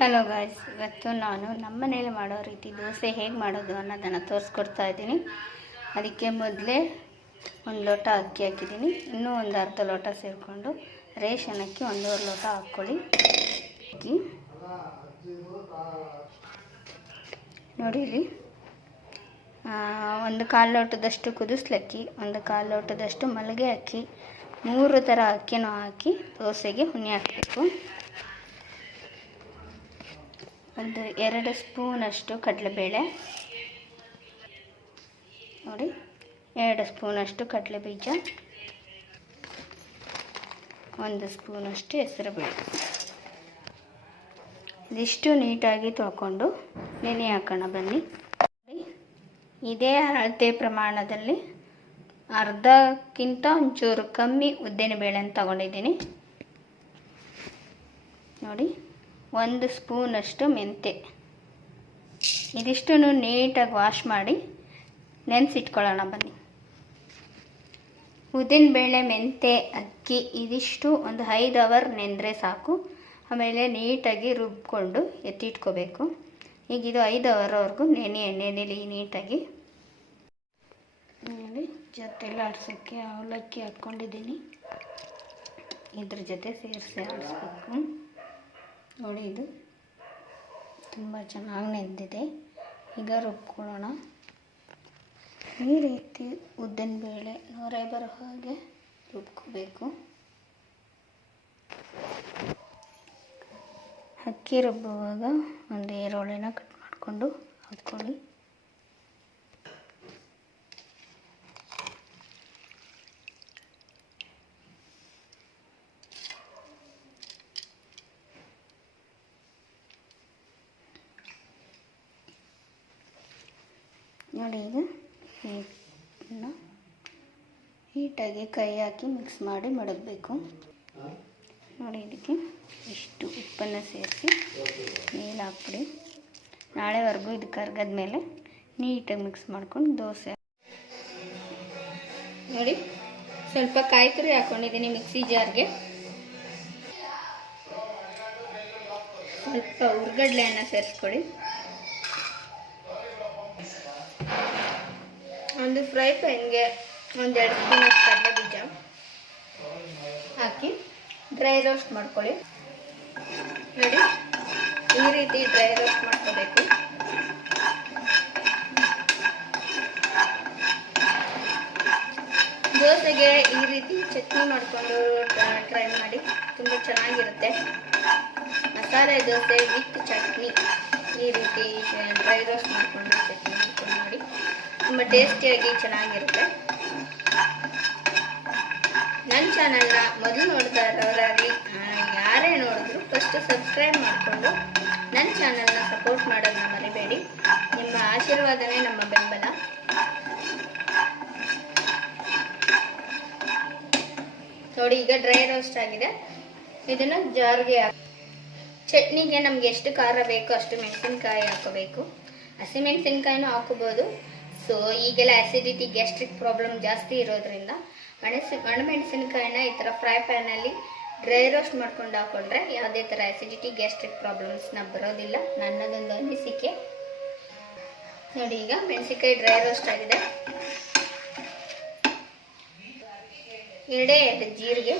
Hello guys ಇವತ್ತು ನಾನು ನಮ್ಮ ಮನೇಲಿ ಮಾಡೋ ರೀತಿ ದೋಸೆ ಹೇಗೆ ಮಾಡೋದು ಅನ್ನೋದನ್ನು ತೋರಿಸ್ಕೊಡ್ತಾ ಇದ್ದೀನಿ. ಅದಕ್ಕೆ ಮೊದಲೇ ಒಂದು ಲೋಟ ಅಕ್ಕಿ ಹಾಕಿದ್ದೀನಿ. ಇನ್ನೂ ಒಂದು ಅರ್ಧ ಲೋಟ ಸೇರಿಕೊಂಡು ರೇಷನ್ ಅಕ್ಕಿ ಒಂದೂವರೆ ಲೋಟ ಹಾಕ್ಕೊಳ್ಳಿ. ಅಕ್ಕಿ. ನೋಡಿರಿ ಒಂದು ಕಾಲು ಲೋಟದಷ್ಟು ಕುದಿಸ್ಲಕ್ಕಿ ಒಂದು ಕಾಲು ಲೋಟದಷ್ಟು ಮಲ್ಲಿಗೆ ಅಕ್ಕಿ, ಮೂರು ಥರ ಅಕ್ಕಿನೂ ಹಾಕಿ ದೋಸೆಗೆ ಹುಣಿ ಹಾಕಬೇಕು. ಒಂದು ಎರಡು ಸ್ಪೂನಷ್ಟು ಕಡಲೆಬೇಳೆ. ನೋಡಿ, ಎರಡು ಸ್ಪೂನಷ್ಟು ಕಡಲೆ ಬೀಜ ಒಂದು ಸ್ಪೂನಷ್ಟು ಹೆಸರುಬೇಳೆ. ಇದಿಷ್ಟು ನೀಟಾಗಿ ತೊಳ್ಕೊಂಡು ನೆನೆ ಹಾಕೋಣ ಬನ್ನಿ. ಇದೇ ಅಳತೆ ಪ್ರಮಾಣದಲ್ಲಿ ಅರ್ಧಕ್ಕಿಂತ ಒಂಚೂರು ಕಮ್ಮಿ ಉದ್ದಿನ ಬೇಳೆನ ತಗೊಂಡಿದ್ದೀನಿ. ನೋಡಿ. ಒಂದು ಸ್ಪೂನಷ್ಟು ಮೆಂತೆ. ಇದಿಷ್ಟು ನೀಟಾಗಿ ವಾಶ್ ಮಾಡಿ ನೆನೆಸಿಟ್ಕೊಳ್ಳೋಣ ಬನ್ನಿ. ಉದ್ದಿನಬೇಳೆ, ಮೆಂತೆ, ಅಕ್ಕಿ ಇದಿಷ್ಟು ಒಂದು ಐದು ಅವರ್ ನೆಂದರೆ ಸಾಕು. ಆಮೇಲೆ ನೀಟಾಗಿ ರುಬ್ಕೊಂಡು ಎತ್ತಿಟ್ಕೋಬೇಕು. ಈಗ ಇದು ಐದು ಅವರ್ವರೆಗೂ ನೆನೆ ನೆನೆಲಿ ನೀಟಾಗಿ. ಜೊತೆಲ್ಲ ಆಡ್ಸೋಕ್ಕೆ ಅವಲಕ್ಕಿ ಹಾಕ್ಕೊಂಡಿದ್ದೀನಿ. ಇದ್ರ ಜೊತೆ ಸೇರಿಸಿ ಆಡಿಸ್ಬೇಕು. ನೋಡಿ ಇದು ತುಂಬ ಚೆನ್ನಾಗಿ ನೆಂದಿದೆ. ಈಗ ರುಬ್ಕೊಳ್ಳೋಣ. ಈ ರೀತಿ ಉದ್ದಿನಬೇಳೆ ನೂರೇ ಬರೋ ಹಾಗೆ ರುಬ್ಕೋಬೇಕು. ಅಕ್ಕಿ ರುಬ್ಬುವಾಗ ಒಂದು ಈರುಳ್ಳಿನ ಕಟ್ ಮಾಡಿಕೊಂಡು ಹಾಕ್ಕೊಳ್ಳಿ. ನೋಡಿ ಈಗ ನೀಟಾಗಿ ಕೈ ಹಾಕಿ ಮಿಕ್ಸ್ ಮಾಡಿ ಮಡಗಬೇಕು. ನೋಡಿ ಇದಕ್ಕೆ ಇಷ್ಟು ಉಪ್ಪನ್ನು ಸೇರಿಸಿ ನೀರು ಹಾಕ್ಬಿಡಿ. ನಾಳೆವರೆಗೂ ಇದು ಕರ್ಗದ ಮೇಲೆ ನೀಟಾಗಿ ಮಿಕ್ಸ್ ಮಾಡ್ಕೊಂಡು ದೋಸೆ. ನೋಡಿ, ಸ್ವಲ್ಪ ಕಾಯಿ ತುರಿ ಹಾಕ್ಕೊಂಡಿದ್ದೀನಿ ಮಿಕ್ಸಿ ಜಾರ್ಗೆ. ಸ್ವಲ್ಪ ಹುರ್ಗಡ್ಲೆಯನ್ನು ಸೇರಿಸ್ಕೊಳ್ಳಿ ಒಂದು ಫ್ರೈ ಪ್ಯಾನ್ಗೆ ಒಂದೆರಡು ಸ್ಪೂನ್ ಕಡಲೆ ಬೀಜ ಹಾಕಿ ಡ್ರೈ ರೋಸ್ಟ್ ಮಾಡ್ಕೊಳ್ಳಿ. ನೋಡಿ, ಈ ರೀತಿ ಡ್ರೈ ರೋಸ್ಟ್ ಮಾಡ್ಕೋಬೇಕು. ದೋಸೆಗೆ ಈ ರೀತಿ ಚಟ್ನಿ ಮಾಡಿಕೊಂಡು ಟ್ರೈ ಮಾಡಿ. ತುಂಬ ಚೆನ್ನಾಗಿರುತ್ತೆ. ಮಸಾಲೆ ದೋಸೆ ವಿತ್ ಚಟ್ನಿ ಈ ರೀತಿ ಡ್ರೈ ರೋಸ್ಟ್ ಮಾಡಿಕೊಂಡು ತುಂಬ ಟೇಸ್ಟಿಯಾಗಿ ಚೆನ್ನಾಗಿರುತ್ತೆ? ನನ್ನ ಚಾನಲ್ನ ಮೊದಲು ನೋಡ್ತಾ ಇರೋರಾಗಲಿ ಯಾರೇ ನೋಡಿದ್ರು ಫಸ್ಟ್ ಸಬ್ಸ್ಕ್ರೈಬ್ ಮಾಡಿಕೊಂಡು ನನ್ನ ಚಾನಲ್ನ ಸಪೋರ್ಟ್ ಮಾಡೋದನ್ನ ಮರಿಬೇಡಿ. ನಿಮ್ಮ ಆಶೀರ್ವಾದವೇ ನಮ್ಮ ಬೆಂಬಲ. ನೋಡಿ, ಈಗ ಡ್ರೈ ರೋಸ್ಟ್ ಆಗಿದೆ. ಇದನ್ನು ಜಾರ್ಗೆ ಹಾಕಿ ಚಟ್ನಿಗೆ ನಮ್ಗೆ ಎಷ್ಟು ಖಾರ ಬೇಕೋ ಅಷ್ಟು ಮೆಣಸಿನ್ಕಾಯಿ ಹಾಕೋಬೇಕು ಹಸಿಮೆಣಸಿನ್ಕಾಯಿನೂ ಹಾಕೋಬೋದು ಸೊ ಈಗೆಲ್ಲ ಆ್ಯಸಿಡಿಟಿ ಗ್ಯಾಸ್ಟ್ರಿಕ್ ಪ್ರಾಬ್ಲಮ್ ಜಾಸ್ತಿ ಇರೋದ್ರಿಂದ ಮೆಣಸಿ ಒಣಮೆಣಸಿನ್ಕಾಯಿನ ಈ ಥರ ಫ್ರೈ ಪ್ಯಾನಲ್ಲಿ ಡ್ರೈ ರೋಸ್ಟ್ ಮಾಡ್ಕೊಂಡು ಹಾಕೊಂಡ್ರೆ ಯಾವುದೇ ಥರ ಆ್ಯಸಿಡಿಟಿ ಗ್ಯಾಸ್ಟ್ರಿಕ್ ಪ್ರಾಬ್ಲಮ್ಸ್ನ ಬರೋದಿಲ್ಲ. ನನ್ನದೊಂದು ಅನಿಸಿಕೆ. ನೋಡಿ ಈಗ ಮೆಣಸಿನ್ಕಾಯಿ ಡ್ರೈ ರೋಸ್ಟ್ ಆಗಿದೆ. ಎರಡೇ ಎರಡು ಜೀರಿಗೆ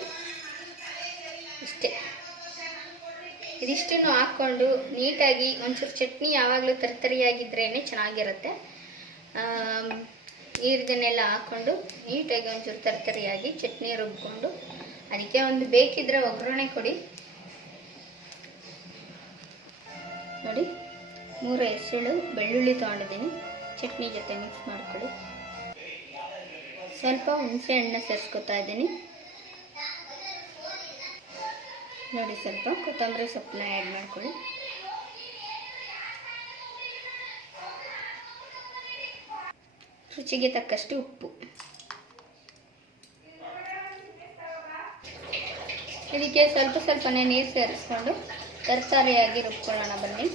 ಇಷ್ಟೇ. ಇದಿಷ್ಟನ್ನು ಹಾಕ್ಕೊಂಡು ನೀಟಾಗಿ ಒಂಚೂರು ಚಟ್ನಿ ಯಾವಾಗಲೂ ತರಿತರಿಯಾಗಿದ್ರೇ ಚೆನ್ನಾಗಿರುತ್ತೆ. ಇದನ್ನೆಲ್ಲ ಹಾಕ್ಕೊಂಡು ನೀಟಾಗಿ ಒಂಚೂರು ತರಕಾರಿಯಾಗಿ ಚಟ್ನಿ ರುಬ್ಕೊಂಡು ಅದಕ್ಕೆ ಒಂದು ಬೇಕಿದ್ರೆ ಒಗ್ಗರಣೆ ಕೊಡಿ. ನೋಡಿ, ಮೂರು ಹೆಸಳು ಬೆಳ್ಳುಳ್ಳಿ ತೊಗೊಂಡಿದ್ದೀನಿ. ಚಟ್ನಿ ಜೊತೆ ಮಿಕ್ಸ್ ಮಾಡ್ಕೊಳ್ಳಿ. ಸ್ವಲ್ಪ ಹುಣಸೆ ಹಣ್ಣು ಸೇರಿಸ್ಕೊತಾ ಇದ್ದೀನಿ. ನೋಡಿ, ಸ್ವಲ್ಪ ಕೊತ್ತಂಬರಿ ಸೊಪ್ಪನ್ನ ಆ್ಯಡ್ ಮಾಡ್ಕೊಳ್ಳಿ. ರುಚಿಗೆ ತಕ್ಕಷ್ಟು ಉಪ್ಪು. ಇದಕ್ಕೆ ಸ್ವಲ್ಪ ಸ್ವಲ್ಪನೇ ನೀರು ಸೇರಿಸ್ಕೊಂಡು ತರಕಾರಿಯಾಗಿ ರುಬ್ಕೊಳ್ಳೋಣ ಬನ್ನಿ.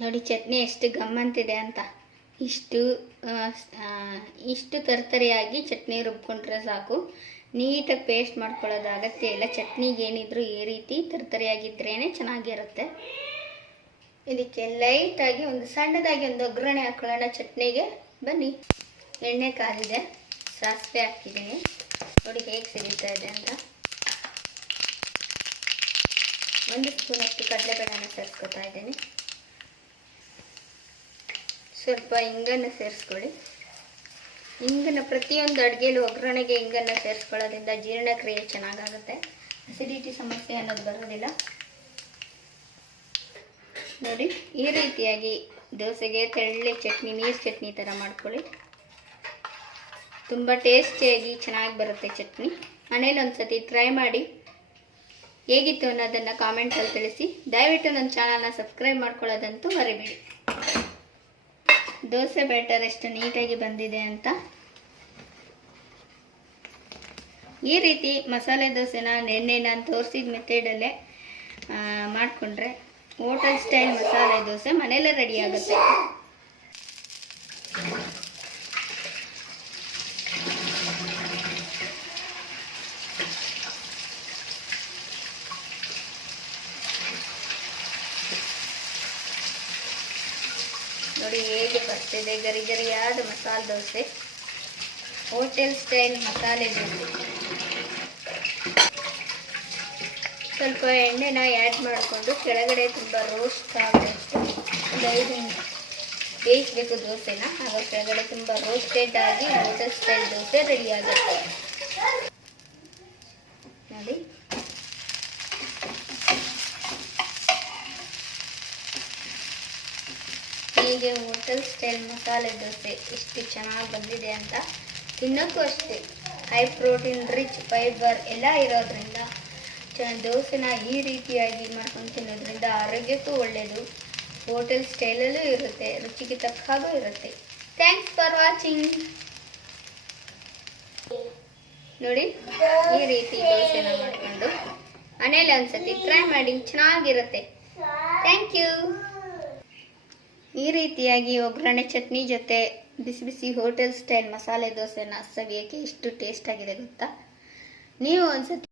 ನೋಡಿ ಚಟ್ನಿ ಎಷ್ಟು ಗಮ್ಮಂತಿದೆ ಅಂತ. ಇಷ್ಟು ಇಷ್ಟು ತರತರಿಯಾಗಿ ಚಟ್ನಿ ರುಬ್ಕೊಂಡ್ರೆ ಸಾಕು. ನೀಟಾಗಿ ಪೇಸ್ಟ್ ಮಾಡ್ಕೊಳ್ಳೋದು ಅಗತ್ಯ ಇಲ್ಲ. ಚಟ್ನಿಗೆ ಏನಿದ್ರು ಈ ರೀತಿ ತರ್ತರಿಯಾಗಿದ್ರೇ ಚೆನ್ನಾಗಿರುತ್ತೆ. ಇದಕ್ಕೆ ಲೈಟಾಗಿ ಒಂದು ಸಣ್ಣದಾಗಿ ಒಂದು ಒಗ್ಗರಣೆ ಹಾಕೊಳ್ಳೋಣ ಚಟ್ನಿಗೆ. ಬನ್ನಿ. ಎಣ್ಣೆ ಕಾದಿದೆ ಸಾಸಿವೆ ಹಾಕಿದ್ದೀನಿ. ನೋಡಿ ಹೇಗೆ ಸಿಗುತ್ತಾ ಇದೆ ಅಂತ. ಒಂದು ಸ್ಪೂನ್ ಅಷ್ಟು ಕಡಲೆಬೇಳೆನ ಸೇರಿಸ್ಕೊತಾ ಇದ್ದೀನಿ. ಸ್ವಲ್ಪ ಹಿಂಗನ್ನು ಸೇರಿಸ್ಕೊಳ್ಳಿ. ಹಿಂಗನ್ನು ಪ್ರತಿಯೊಂದು ಅಡುಗೆಯಲ್ಲೂ ಒಗ್ಗರಣೆಗೆ ಹಿಂಗನ್ನು ಸೇರಿಸ್ಕೊಳ್ಳೋದ್ರಿಂದ ಜೀರ್ಣಕ್ರಿಯೆ ಚೆನ್ನಾಗಾಗುತ್ತೆ. ಅಸಿಡಿಟಿ ಸಮಸ್ಯೆ ಅನ್ನೋದು ಬರೋದಿಲ್ಲ. ನೋಡಿ, ಈ ರೀತಿಯಾಗಿ ದೋಸೆಗೆ ತೆಳ್ಳೆ ಚಟ್ನಿ, ನೀರು ಚಟ್ನಿ ಥರ ಮಾಡ್ಕೊಳ್ಳಿ. ತುಂಬ ಟೇಸ್ಟಿಯಾಗಿ ಚೆನ್ನಾಗಿ ಬರುತ್ತೆ ಚಟ್ನಿ. ಮನೇಲಿ ಒಂದ್ಸತಿ ಟ್ರೈ ಮಾಡಿ. ಹೇಗಿತ್ತು ಅನ್ನೋದನ್ನು ಕಾಮೆಂಟಲ್ಲಿ ತಿಳಿಸಿ. ದಯವಿಟ್ಟು ನನ್ನ ಚಾನಲ್ನ ಸಬ್ಸ್ಕ್ರೈಬ್ ಮಾಡ್ಕೊಳ್ಳೋದಂತೂ ಮರಿಬೇಡಿ. ದೋಸೆ ಬ್ಯಾಟರ್ ಎಷ್ಟು ನೀಟಾಗಿ ಬಂದಿದೆ ಅಂತ. ಈ ರೀತಿ ಮಸಾಲೆ ದೋಸೆನ ನೆನ್ನೆ ನಾನು ತೋರಿಸಿದ ಮೆಥಡಲ್ಲೇ ಮಾಡಿಕೊಂಡ್ರೆ ಹೋಟೆಲ್ ಸ್ಟೈಲ್ ಮಸಾಲೆ ದೋಸೆ ಮನೆಯಲ್ಲೇ ರೆಡಿ ಆಗುತ್ತೆ. ನೋಡಿ ಹೇಗೆ ಬರ್ತಿದೆ ಗರಿ ಗರಿಯಾದ ಮಸಾಲೆ ದೋಸೆ. Hotel style masala dosa. ಸ್ವಲ್ಪ ಎಣ್ಣೆನ ಆ್ಯಡ್ ಮಾಡಿಕೊಂಡು ಕೆಳಗಡೆ ತುಂಬ ರೋಸ್ಟ್ ಆಗಬೇಕು ಒಂದು ಬೇಯಿಸಬೇಕು ದೋಸೆನ. ಆಗ ಕೆಳಗಡೆ ತುಂಬ ರೋಸ್ಟೆಡ್ ಆಗಿ ಹೋಟೆಲ್ ಸ್ಟೈಲ್ ದೋಸೆ ರೆಡಿ ಆಗುತ್ತೆ. ನೋಡಿ. ಹೀಗೆ ಹೋಟೆಲ್ ಸ್ಟೈಲ್ ಮಸಾಲೆ ದೋಸೆ ಎಷ್ಟು ಚೆನ್ನಾಗಿ ಬಂದಿದೆ ಅಂತ ತಿನ್ನೋಕ್ಕೂ ಅಷ್ಟೇ. ಹೈ ಪ್ರೋಟೀನ್ ರಿಚ್ ಫೈಬರ್ ಎಲ್ಲ ಇರೋದ್ರಿಂದ ದೋಸೆನ ಈ ರೀತಿಯಾಗಿ ಮಾಡ್ಕೊಂಡು ತಿನ್ನೋದ್ರಿಂದ ಆರೋಗ್ಯಕ್ಕೂ ಒಳ್ಳೆಯದು ಹೋಟೆಲ್ ಸ್ಟೈಲಲ್ಲೂ ಇರುತ್ತೆ, ರುಚಿಗೆ ತಕ್ಕ ಹಾಗೂ ಇರುತ್ತೆ. ಥ್ಯಾಂಕ್ಸ್ ಫಾರ್ ವಾಚಿಂಗ್ ನೋಡಿ, ಈ ರೀತಿ ದೋಸೆನ ಮಾಡಿಕೊಂಡು ಮನೇಲಿ ಒಂದ್ಸತಿ ಟ್ರೈ ಮಾಡಿ, ಚೆನ್ನಾಗಿರುತ್ತೆ. ಥ್ಯಾಂಕ್ ಯು ಈ ರೀತಿಯಾಗಿ ಒಗ್ಗರಣೆ ಚಟ್ನಿ ಜೊತೆ ಬಿಸಿ ಬಿಸಿ ಹೋಟೆಲ್ ಸ್ಟೈಲ್ ಮಸಾಲೆ ದೋಸೆನ ಸವಿಯೋಕ್ಕೆ ಎಷ್ಟು ಟೇಸ್ಟ್ ಆಗಿದೆ ಗೊತ್ತಾ? ನೀವು ಒಂದ್ಸತಿ